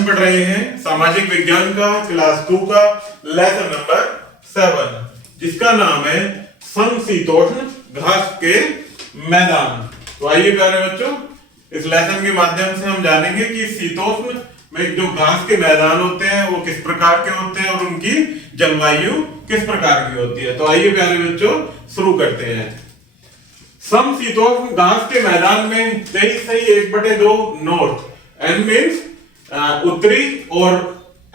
हम पढ़ रहे हैं सामाजिक विज्ञान का क्लास 2 का लेसन नंबर 7, जिसका नाम है समशीतोष्ण घास के मैदान। तो आइए प्यारे बच्चों, इस लेसन के माध्यम से हम जानेंगे कि शीतोष्ण में जो घास के मैदान होते हैं वो किस प्रकार के होते हैं और उनकी जलवायु किस प्रकार की होती है। तो आइए प्यारे बच्चों शुरू करते हैं। समशीतोष्ण घास के मैदान में 23 सही 1/2 नॉर्थ, N मीन्स उत्तरी और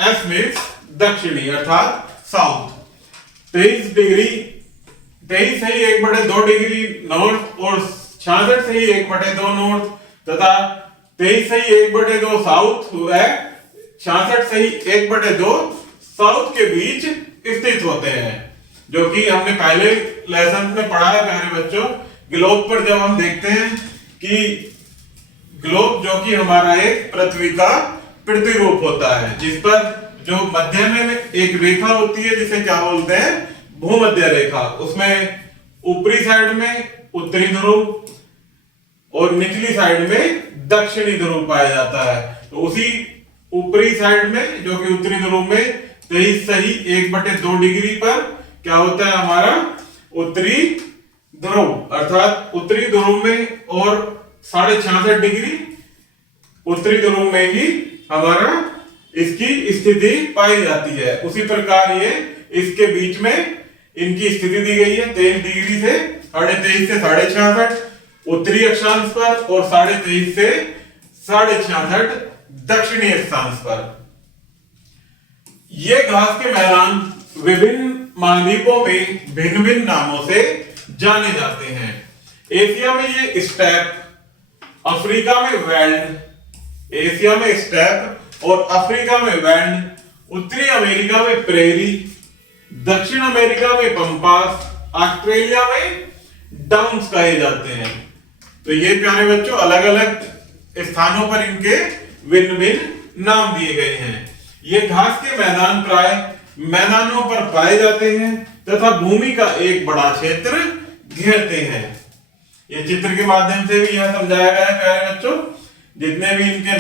S मीन्स दक्षिणी अर्थात साउथ। 23 सही 1/2 डिग्री नॉर्थ और 66 सही 1/2 नॉर्थ तथा 23 सही 1/2 साउथ है 66 सही 1/2 साउथ के बीच स्थित होते हैं, जो कि हमने पहले लेसन में पढ़ा है प्यारे बच्चों। ग्लोब पर जब हम देखते हैं कि ग्लोब जो कि हमारा एक पृथ्वी का प्रतिरूप होता है, जिस पर जो मध्य में एक रेखा होती है जिसे क्या बोलते हैं, भूमध्य रेखा। उसमें ऊपरी साइड में उत्तरी ध्रुव और निचली साइड में दक्षिणी ध्रुव पाया जाता है। तो उसी ऊपरी साइड में जो कि उत्तरी ध्रुव में 23 सही 1/2 डिग्री पर क्या होता है, हमारा उत्तरी ध्रुव अर्थात उत्तरी ध्रुव में और 66.5 डिग्री उत्तरी ध्रुव में ही हमारा इसकी स्थिति पाई जाती है। उसी प्रकार ये इसके बीच में इनकी स्थिति दी गई है 23 डिग्री से 23.5 से 66.5 उत्तरी अक्षांश पर और 23.5 से 66.5 दक्षिणी अक्षांश पर। ये घास के मैदान विभिन्न महाद्वीपों में भिन्न भिन्न नामों से जाने जाते हैं। एशिया में ये स्टेप, अफ्रीका में वेल्ड, एशिया में स्टेप और अफ्रीका में वेल्ड, उत्तरी अमेरिका में प्रेरी, दक्षिण अमेरिका में पंपास, ऑस्ट्रेलिया में डाउन्स कहे जाते हैं। तो ये प्यारे बच्चों अलग अलग स्थानों पर इनके भिन्न भिन्न नाम दिए गए हैं। ये घास के मैदान प्राय मैदानों पर पाए जाते हैं तथा भूमि का एक बड़ा क्षेत्र घेरते हैं। ये चित्र के माध्यम से भी यह समझाया गया है प्यारे बच्चों, जितने भी इनके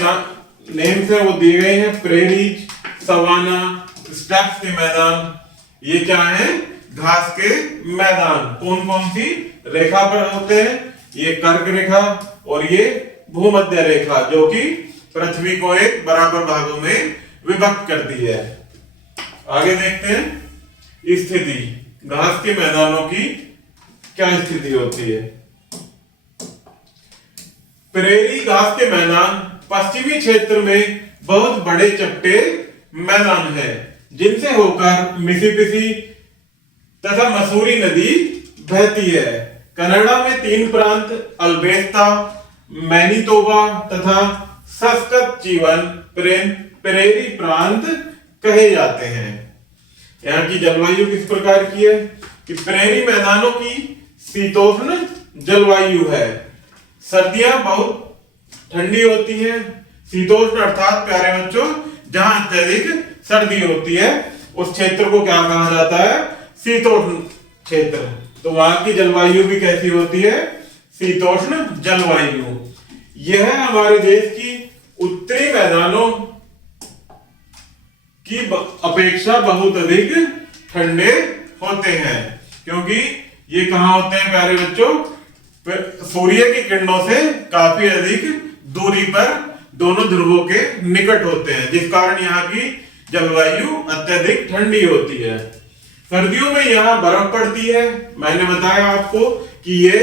नेम्स हैं वो दिए गए हैं, प्रेरीज, सवाना, स्टेप्स के मैदान। ये क्या है, घास के मैदान कौन कौन सी रेखा पर होते हैं, ये कर्क रेखा और ये भूमध्य रेखा, जो कि पृथ्वी को एक बराबर भागों में विभक्त करती है। आगे देखते हैं स्थिति, घास के मैदानों की क्या स्थिति होती है। प्रेरी घास के मैदान पश्चिमी क्षेत्र में बहुत बड़े चपटे मैदान है, जिनसे होकर मिसिसिपी तथा मसूरी नदी बहती है। कनाडा में 3 प्रांत अल्बेस्ता, मैनितोबा तथा सस्कतचेवन प्रेरी प्रांत कहे जाते हैं। यहाँ की जलवायु किस प्रकार की है कि प्रेरी मैदानों की शीतोष्ण जलवायु है। सर्दियां बहुत ठंडी होती है। शीतोष्ण अर्थात प्यारे बच्चों जहां अत्यधिक सर्दी होती है उस क्षेत्र को क्या कहा जाता है, शीतोष्ण क्षेत्र। तो वहां की जलवायु भी कैसी होती है, शीतोष्ण जलवायु। यह हमारे देश की उत्तरी मैदानों की अपेक्षा बहुत अधिक ठंडे होते हैं, क्योंकि ये कहां होते हैं प्यारे बच्चों, सूर्य की किरणों से काफी अधिक दूरी पर दोनों ध्रुवों के निकट होते हैं, जिस कारण यहाँ की जलवायु अत्यधिक ठंडी होती है। सर्दियों में यहाँ बर्फ पड़ती है। मैंने बताया आपको कि ये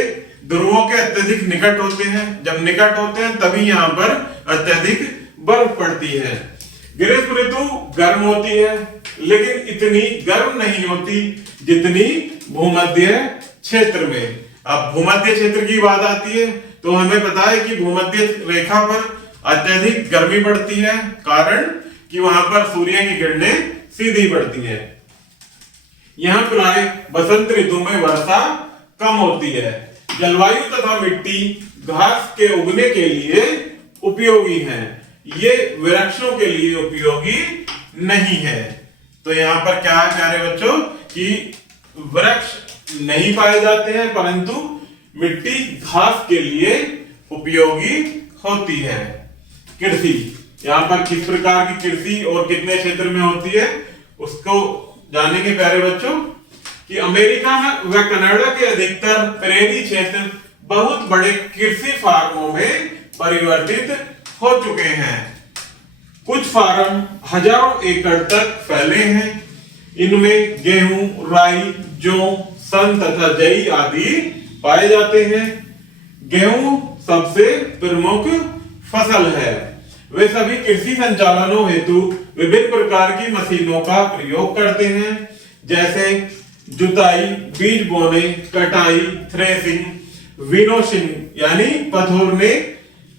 ध्रुवों के अत्यधिक निकट होते हैं। जब निकट होते हैं तभी यहाँ पर अत्यधिक बर्फ पड़ती है। ग्रीष्म ऋतु गर्म होती है, लेकिन इतनी गर्म नहीं होती जितनी भूमध्य क्षेत्र में। अब भूमध्य क्षेत्र की बात आती है तो हमें पता है कि भूमध्य रेखा पर अत्यधिक गर्मी पड़ती है, कारण कि वहां पर सूर्य की किरणें सीधी पड़ती है। यहाँ प्राय बसंत ऋतु में वर्षा कम होती है। जलवायु तथा मिट्टी घास के उगने के लिए उपयोगी है, ये वृक्षों के लिए उपयोगी नहीं है। तो यहाँ पर क्या है प्यारे बच्चों कि वृक्ष नहीं पाए जाते हैं, परंतु मिट्टी घास के लिए उपयोगी होती है। कृषि, यहाँ पर किस प्रकार की कृषि और कितने क्षेत्र में होती है उसको जानेंगे प्यारे बच्चों। कि अमेरिका में व कनाडा के अधिकतर प्रेरी क्षेत्र बहुत बड़े कृषि फार्मों में परिवर्तित हो चुके हैं। कुछ फार्म हजारों एकड़ तक फैले हैं। इनमें गेहूं, राई, जौ, सन तथा जई आदि पाए जाते हैं। गेहूं सबसे प्रमुख फसल है। वे सभी कृषि संचालनों हेतु विभिन्न प्रकार की मशीनों का प्रयोग करते हैं, जैसे जुताई, बीज बोने, कटाई, थ्रेसिंग, विनोशिंग यानी पथोरने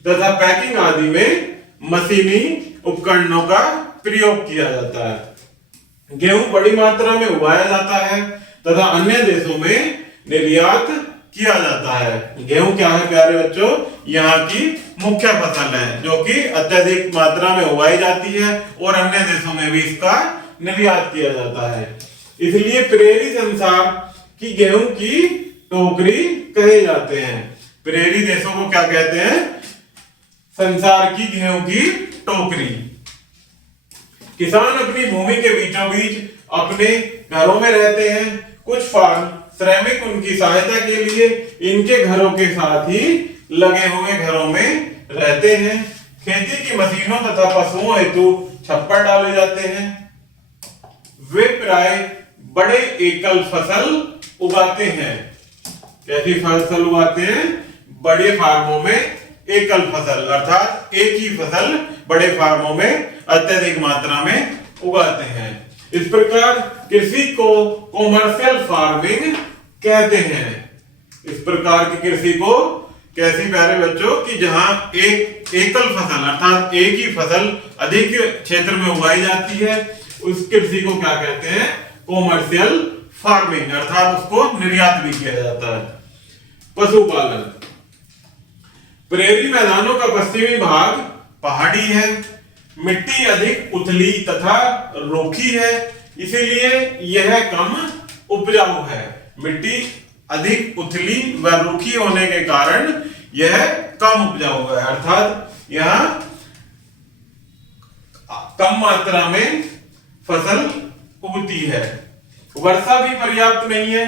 तथा पैकिंग आदि में मशीनी उपकरणों का प्रयोग किया जाता है। गेहूं बड़ी मात्रा में उगाया जाता है तथा अन्य देशों में निर्यात किया जाता है। गेहूं क्या है प्यारे बच्चों? यहाँ की मुख्य फसल है जो कि अत्यधिक मात्रा में उगाई जाती है और अन्य देशों में भी इसका निर्यात किया जाता है। इसलिए प्रेरी संसार की गेहूं की टोकरी कहे जाते हैं। प्रेरी देशों को क्या कहते हैं? संसार की गेहूं की टोकरी। किसान अपनी भूमि के बीचों बीच अपने घरों में रहते हैं। कुछ फार्म श्रमिक उनकी सहायता के लिए इनके घरों के साथ ही लगे हुए घरों में रहते हैं। खेती की मशीनों तथा पशुओं हेतु छप्पर डाले जाते हैं। वे प्राय बड़े एकल फसल उगाते हैं। कैसी फसल उगाते हैं? बड़े फार्मों में एकल फसल अर्थात एक ही फसल बड़े फार्मों में अत्यधिक मात्रा में उगाते हैं। इस प्रकार कृषि को कॉमर्शियल फार्मिंग कहते हैं। इस प्रकार की कृषि को कैसी प्यारे बच्चों? कि जहां एक एकल फसल अर्थात एक ही फसल अधिक क्षेत्र में उगाई जाती है उस कृषि को क्या कहते हैं? कॉमर्शियल फार्मिंग अर्थात उसको निर्यात भी किया जाता है। पशुपालन। प्रेरी मैदानों का पश्चिमी भाग पहाड़ी है। मिट्टी अधिक उथली तथा रूखी है, इसीलिए यह कम उपजाऊ है। मिट्टी अधिक उथली व रूखी होने के कारण यह कम उपजाऊ है अर्थात यह कम मात्रा में फसल उगती है। वर्षा भी पर्याप्त नहीं है।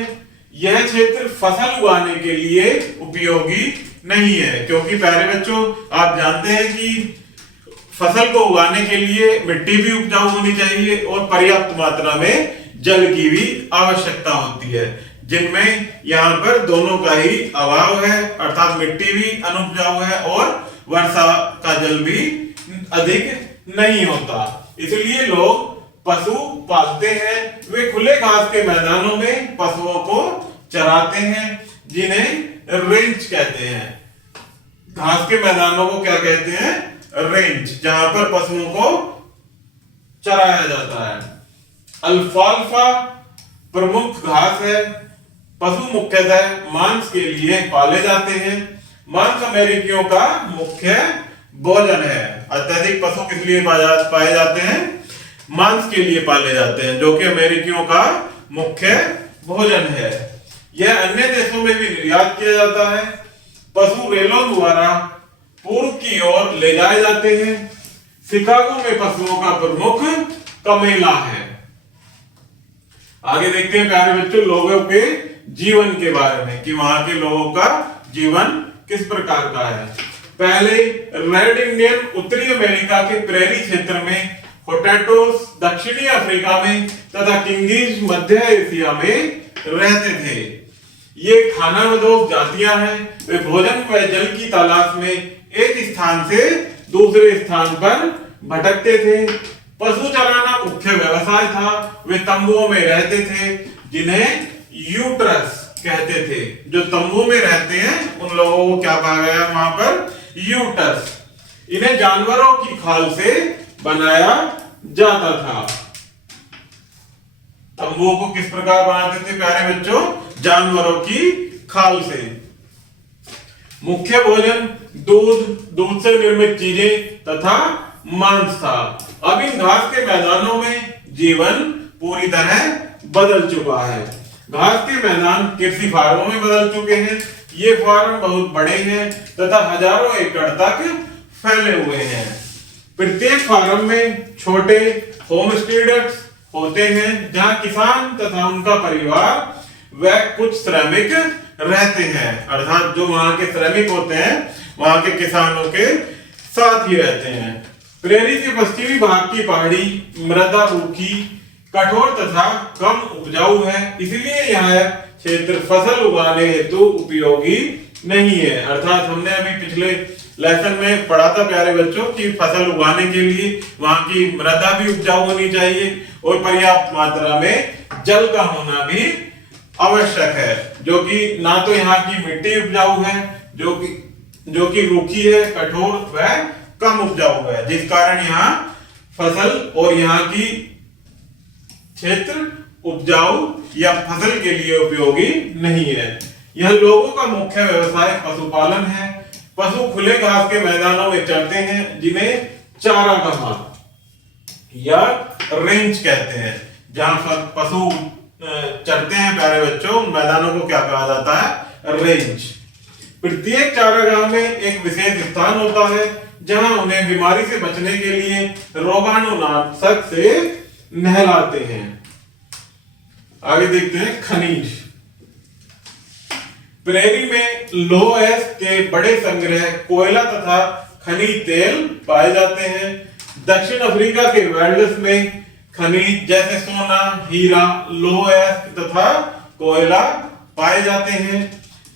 यह क्षेत्र फसल उगाने के लिए उपयोगी नहीं है, क्योंकि प्यारे बच्चों आप जानते हैं कि फसल को उगाने के लिए मिट्टी भी उपजाऊ होनी चाहिए और पर्याप्त मात्रा में जल की भी आवश्यकता होती है, जिनमें यहाँ पर दोनों का ही अभाव है अर्थात मिट्टी भी अनुपजाऊ है और वर्षा का जल भी अधिक नहीं होता। इसलिए लोग पशु पालते हैं। वे खुले घास के मैदानों में पशुओं को चराते हैं, जिन्हें रेंज कहते हैं। घास के मैदानों को क्या कहते हैं? रेंज, जहां पर पशुओं को चराया जाता है। अल्फाल्फा प्रमुख घास है। पशु मुख्यतः मांस के लिए पाले जाते हैं। मांस अमेरिकियों का मुख्य भोजन है। अत्यधिक पशु किस लिए पाए जाते हैं? मांस के लिए पाले जाते हैं, जो कि अमेरिकियों का मुख्य भोजन है। यह अन्य देशों में भी निर्यात किया जाता है। पशु रेलों द्वारा पूर्व की ओर ले जाए जाते हैं। शिकागो में पशुओं का प्रमुख कमेला है। आगे देखते हैं प्यारे बच्चों लोगों के जीवन के बारे में कि वहां के लोगों का जीवन किस प्रकार का है। पहले रेड इंडियन उत्तरी अमेरिका के प्रेरी क्षेत्र में, पोटैटोस दक्षिणी अफ्रीका में तथा किंगीज मध्य एशिया में रहते थे। ये खानाबदोश जातियां हैं। वे भोजन व जल की तलाश में एक स्थान से दूसरे स्थान पर भटकते थे। पशु चराना मुख्य व्यवसाय था। वे तंबुओं में रहते थे, जिन्हें यूट्रस कहते थे। जो तंबू में रहते हैं उन लोगों को क्या कहा गया वहां पर? यूट्रस। इन्हें जानवरों की खाल से बनाया जाता था। तंबुओं को किस प्रकार बनाते थे प्यारे बच्चों? जानवरों की खाल से। मुख्य भोजन दूध से निर्मित चीजें तथा मांस था। अब इन घास के मैदानों में जीवन पूरी तरह बदल चुका है। घास के मैदान कृषि फार्मों में बदल चुके हैं। ये फार्म बहुत बड़े हैं तथा हजारों एकड़ तक फैले हुए हैं। प्रत्येक फार्म में छोटे होमस्टेडर्स होते हैं जहां किसान तथा उनका परिवार व कुछ श्रमिक रहते हैं, अर्थात जो वहां के श्रमिक होते हैं वहां के किसानों के साथ ही रहते हैं। प्रेरी के पश्चिमी भाग की पहाड़ी मृदा रूखी, कठोर तथा कम उपजाऊ है, इसलिए यह क्षेत्र फसल उगाने हेतु उपयोगी नहीं है। अर्थात हमने अभी पिछले लेसन में पढ़ा था प्यारे बच्चों कि फसल उगाने के लिए वहां की मृदा भी उपजाऊ होनी चाहिए और पर्याप्त मात्रा में जल का होना भी आवश्यक है, जो कि ना तो यहाँ की मिट्टी उपजाऊ है, जो कि रूखी है, कठोर व कम उपजाऊ है, जिस कारण यहाँ फसल और यहाँ की क्षेत्र उपजाऊ या फसल के लिए उपयोगी नहीं है। यह लोगों का मुख्य व्यवसाय पशुपालन है। पशु खुले घास के मैदानों में चरते हैं जिन्हें चारागाह या रेंज कहते हैं। जहां पशु चरते हैं प्यारे बच्चों, मैदानों को क्या कहा जाता है? रेंज। प्रत्येक चारागाह में एक विशेष स्थान होता है जहां उन्हें बीमारी से बचने के लिए रोगाणुनाशक से नहलाते हैं। आगे देखते हैं खनिज। प्रेरी में लौह अयस्क के बड़े संग्रह कोयला तथा खनिज तेल पाए जाते हैं। दक्षिण अफ्रीका के वेल्ड्स में खनिज जैसे सोना, हीरा, लौह अयस्क तथा कोयला पाए जाते हैं।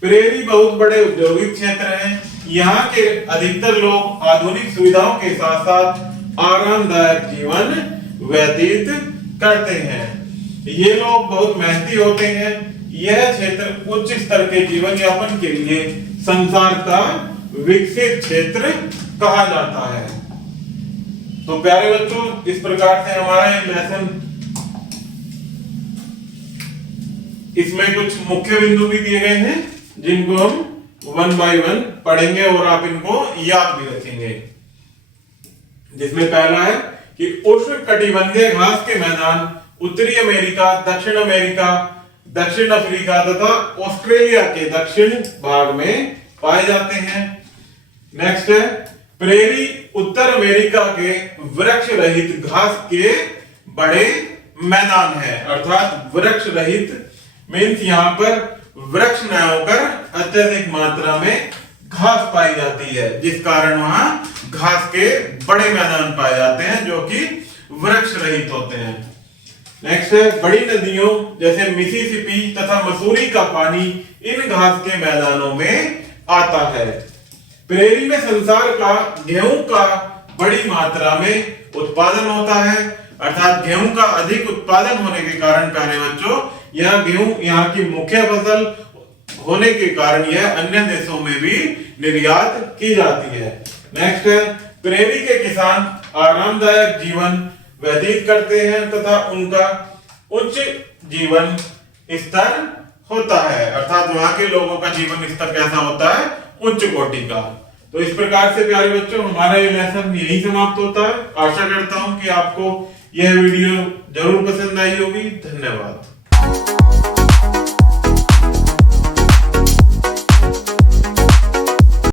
प्रेरी बहुत बड़े औद्योगिक क्षेत्र हैं। यहाँ के अधिकतर लोग आधुनिक सुविधाओं के साथ साथ आरामदायक जीवन व्यतीत करते हैं। ये लोग बहुत मेहनती होते हैं। यह क्षेत्र उच्च स्तर के जीवन यापन के लिए संसार का विकसित क्षेत्र कहा जाता है। तो प्यारे बच्चों, इस प्रकार से हमारा ये लेसन, इसमें कुछ मुख्य बिंदु भी दिए गए हैं जिनको हम 1 by 1 पढ़ेंगे और आप इनको याद भी रखेंगे। जिसमें पहला है कि उष्ण कटिबंधीय घास के मैदान उत्तरी अमेरिका, दक्षिण अमेरिका, दक्षिण अफ्रीका तथा ऑस्ट्रेलिया के दक्षिण भाग में पाए जाते हैं। नेक्स्ट है प्रेरी उत्तर अमेरिका के वृक्ष रहित घास के बड़े मैदान है। अर्थात वृक्ष रहित मीन्स यहाँ पर वृक्ष न होकर अत्यधिक मात्रा में घास पाई जाती है, जिस कारण वहां घास के बड़े मैदान पाए जाते हैं जो कि वृक्ष रहित होते हैं। नेक्स्ट है बड़ी नदियों जैसे मिसिसिपी तथा मसूरी का पानी इन घास के मैदानों में आता है। प्रेरी में संसार का गेहूं का बड़ी मात्रा में उत्पादन होता है। अर्थात गेहूं का अधिक उत्पादन होने के कारण प्यारे बच्चों, यह गेहूं यहाँ की मुख्य फसल होने के कारण यह अन्य देशों में भी निर्यात की जाती है। नेक्स्ट है प्रेरी के किसान आरामदायक जीवन व्यतीत करते हैं तथा उनका उच्च जीवन स्तर होता है। अर्थात वहां के लोगों का जीवन स्तर कैसा होता है? उच्च कोटि का। तो इस प्रकार से प्यारे बच्चों हमारा ये लेसन यही समाप्त होता है। आशा करता हूं कि आपको यह वीडियो जरूर पसंद आई होगी। धन्यवाद।